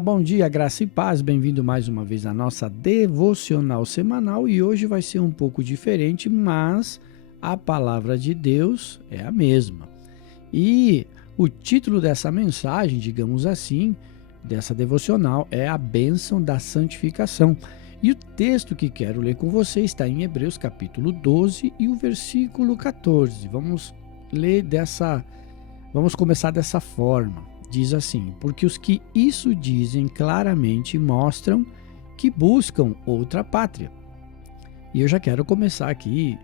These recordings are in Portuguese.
bom dia, graça e paz, bem-vindo mais uma vez à nossa devocional semanal e hoje vai ser um pouco diferente, mas a palavra de Deus é a mesma. E o título dessa mensagem, digamos assim, dessa devocional é a bênção da santificação. E o texto que quero ler com você está em Hebreus capítulo 12 e o versículo 14. Vamos começar dessa forma. Diz assim: porque os que isso dizem claramente mostram que buscam outra pátria. E eu já quero começar aqui,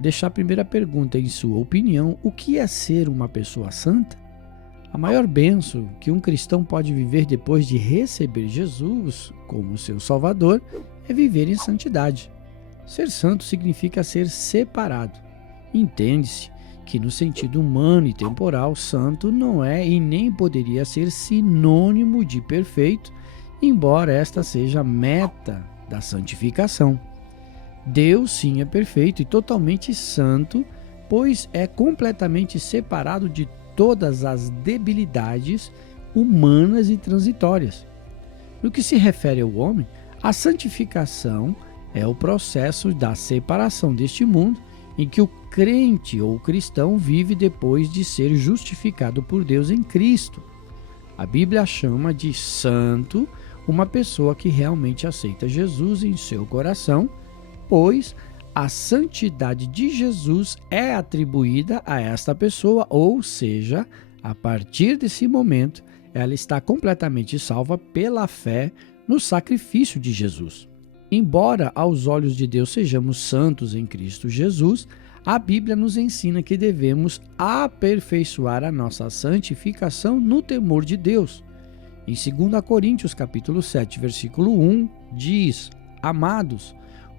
deixar a primeira pergunta em sua opinião: o que é ser uma pessoa santa? A maior bênção que um cristão pode viver depois de receber Jesus como seu Salvador é viver em santidade. Ser santo significa ser separado. Entende-se que no sentido humano e temporal, santo não é e nem poderia ser sinônimo de perfeito, embora esta seja a meta da santificação. Deus sim é perfeito e totalmente santo, pois é completamente separado de todas as debilidades humanas e transitórias. No que se refere ao homem, a santificação é o processo da separação deste mundo em que o crente ou cristão vive depois de ser justificado por Deus em Cristo. A Bíblia chama de santo uma pessoa que realmente aceita Jesus em seu coração, pois a santidade de Jesus é atribuída a esta pessoa, ou seja, a partir desse momento, ela está completamente salva pela fé no sacrifício de Jesus. Embora aos olhos de Deus sejamos santos em Cristo Jesus, a Bíblia nos ensina que devemos aperfeiçoar a nossa santificação no temor de Deus. Em 2 Coríntios capítulo 7, versículo 1, diz: amados,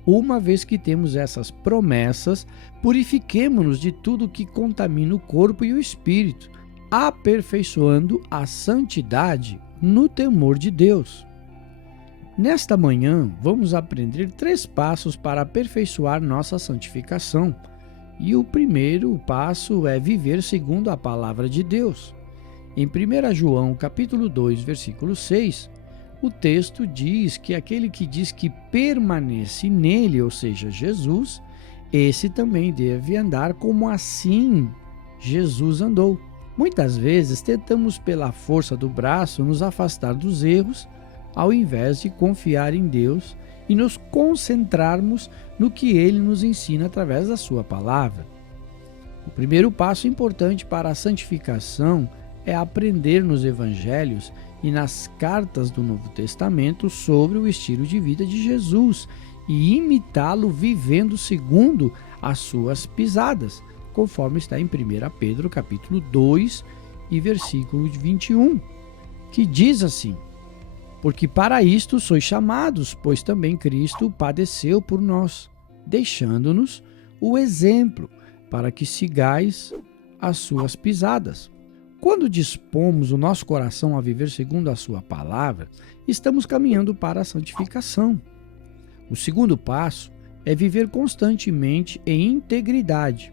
uma vez que temos essas promessas, purifiquemo-nos de tudo que contamina o corpo e o espírito, aperfeiçoando a santidade no temor de Deus. Nesta manhã, vamos aprender 3 passos para aperfeiçoar nossa santificação. E o primeiro passo é viver segundo a palavra de Deus. Em 1 João, capítulo 2, versículo 6, o texto diz que aquele que diz que permanece nele, ou seja, Jesus, esse também deve andar como assim Jesus andou. Muitas vezes tentamos pela força do braço nos afastar dos erros, ao invés de confiar em Deus e nos concentrarmos no que Ele nos ensina através da sua palavra. O primeiro passo importante para a santificação é aprender nos evangelhos e nas cartas do Novo Testamento sobre o estilo de vida de Jesus e imitá-lo vivendo segundo as suas pisadas, conforme está em 1 Pedro capítulo 2 e versículo 21, que diz assim: porque para isto sois chamados, pois também Cristo padeceu por nós, deixando-nos o exemplo, para que sigais as suas pisadas. Quando dispomos o nosso coração a viver segundo a sua palavra, estamos caminhando para a santificação. O segundo passo é viver constantemente em integridade.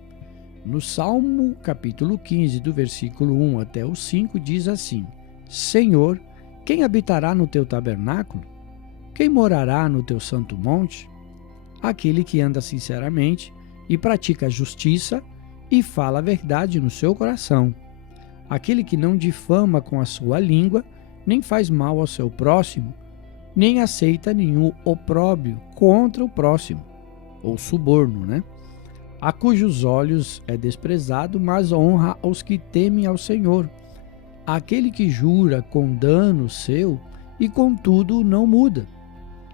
No Salmo capítulo 15, do versículo 1 até o 5, diz assim: Senhor, quem habitará no teu tabernáculo? Quem morará no teu santo monte? Aquele que anda sinceramente e pratica a justiça e fala a verdade no seu coração. Aquele que não difama com a sua língua, nem faz mal ao seu próximo, nem aceita nenhum opróbrio contra o próximo, ou suborno, né? A cujos olhos é desprezado, mas honra aos que temem ao Senhor. Aquele que jura com dano seu e contudo não muda.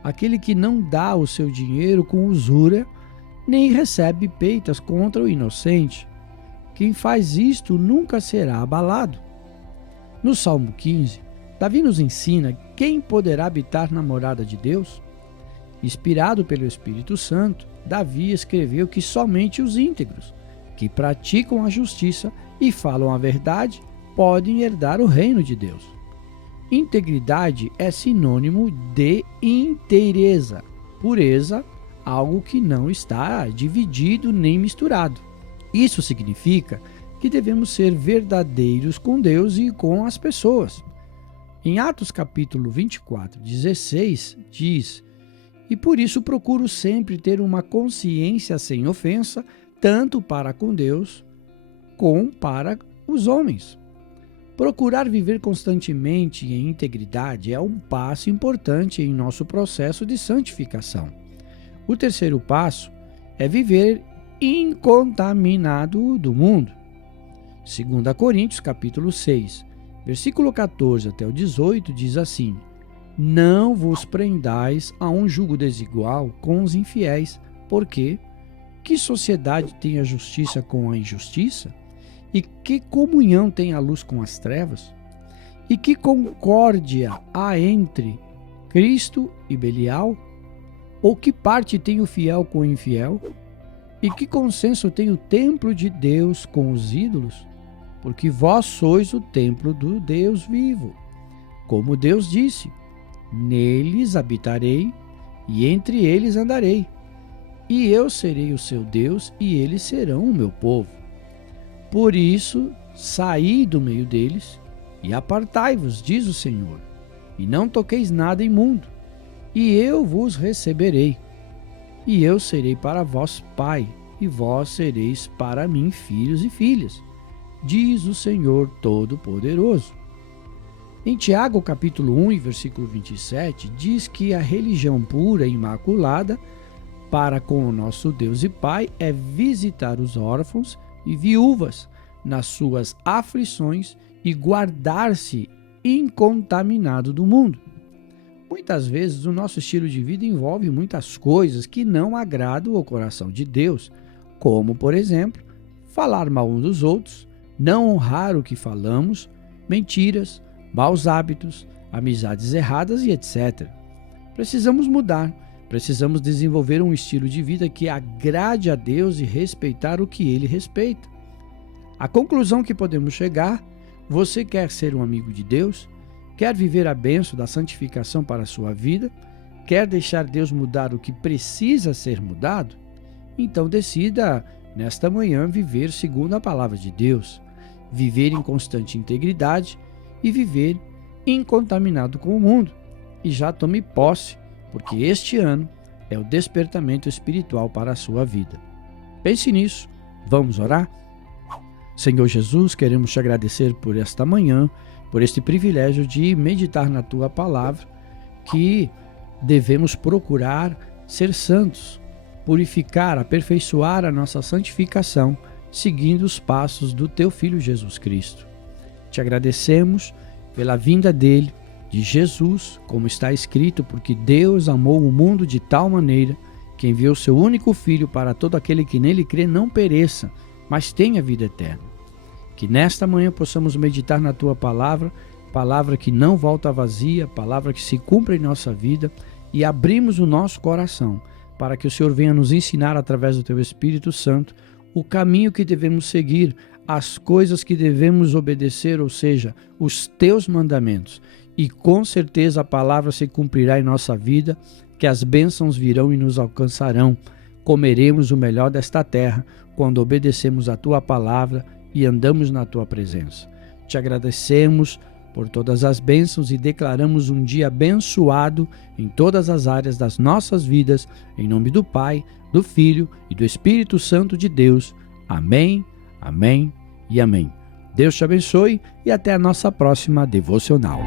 Aquele que não dá o seu dinheiro com usura, nem recebe peitas contra o inocente. Quem faz isto nunca será abalado. No Salmo 15, Davi nos ensina quem poderá habitar na morada de Deus. Inspirado pelo Espírito Santo, Davi escreveu que somente os íntegros, que praticam a justiça e falam a verdade, podem herdar o reino de Deus. Integridade é sinônimo de inteireza, pureza, algo que não está dividido nem misturado. Isso significa que devemos ser verdadeiros com Deus e com as pessoas. Em Atos capítulo 24, 16, diz: "E por isso procuro sempre ter uma consciência sem ofensa, tanto para com Deus como para os homens." Procurar viver constantemente em integridade é um passo importante em nosso processo de santificação. O terceiro passo é viver incontaminado do mundo. 2 Coríntios capítulo 6, versículo 14 até o 18 diz assim: "Não vos prendais a um jugo desigual com os infiéis, porque que sociedade tem a justiça com a injustiça? E que comunhão tem a luz com as trevas? E que concórdia há entre Cristo e Belial? Ou que parte tem o fiel com o infiel? E que consenso tem o templo de Deus com os ídolos? Porque vós sois o templo do Deus vivo. Como Deus disse: neles habitarei e entre eles andarei. E eu serei o seu Deus e eles serão o meu povo. Por isso, saí do meio deles e apartai-vos, diz o Senhor, e não toqueis nada imundo, e eu vos receberei. E eu serei para vós pai, e vós sereis para mim filhos e filhas, diz o Senhor Todo-Poderoso. Em Tiago capítulo 1, versículo 27, diz que a religião pura e imaculada para com o nosso Deus e Pai é visitar os órfãos e viúvas nas suas aflições e guardar-se incontaminado do mundo. Muitas vezes o nosso estilo de vida envolve muitas coisas que não agradam ao coração de Deus, como, por exemplo, falar mal uns dos outros, não honrar o que falamos, mentiras, maus hábitos, amizades erradas e etc. Precisamos mudar. Precisamos desenvolver um estilo de vida que agrade a Deus e respeitar o que Ele respeita. A conclusão que podemos chegar: você quer ser um amigo de Deus? Quer viver a bênção da santificação para a sua vida? Quer deixar Deus mudar o que precisa ser mudado? Então decida, nesta manhã, viver segundo a palavra de Deus, viver em constante integridade e viver incontaminado com o mundo. E já tome posse, porque este ano é o despertamento espiritual para a sua vida. Pense nisso. Vamos orar? Senhor Jesus, queremos te agradecer por esta manhã, por este privilégio de meditar na tua palavra, que devemos procurar ser santos, purificar, aperfeiçoar a nossa santificação, seguindo os passos do teu Filho Jesus Cristo. Te agradecemos pela vinda dele, de Jesus, como está escrito, porque Deus amou o mundo de tal maneira que enviou seu único Filho para todo aquele que nele crê não pereça, mas tenha vida eterna. Que nesta manhã possamos meditar na tua palavra, palavra que não volta vazia, palavra que se cumpre em nossa vida, e abrimos o nosso coração para que o Senhor venha nos ensinar através do teu Espírito Santo o caminho que devemos seguir, as coisas que devemos obedecer, ou seja, os teus mandamentos. E com certeza a palavra se cumprirá em nossa vida, que as bênçãos virão e nos alcançarão. Comeremos o melhor desta terra quando obedecemos a tua palavra e andamos na tua presença. Te agradecemos por todas as bênçãos e declaramos um dia abençoado em todas as áreas das nossas vidas, em nome do Pai, do Filho e do Espírito Santo de Deus. Amém, amém e amém. Deus te abençoe e até a nossa próxima devocional.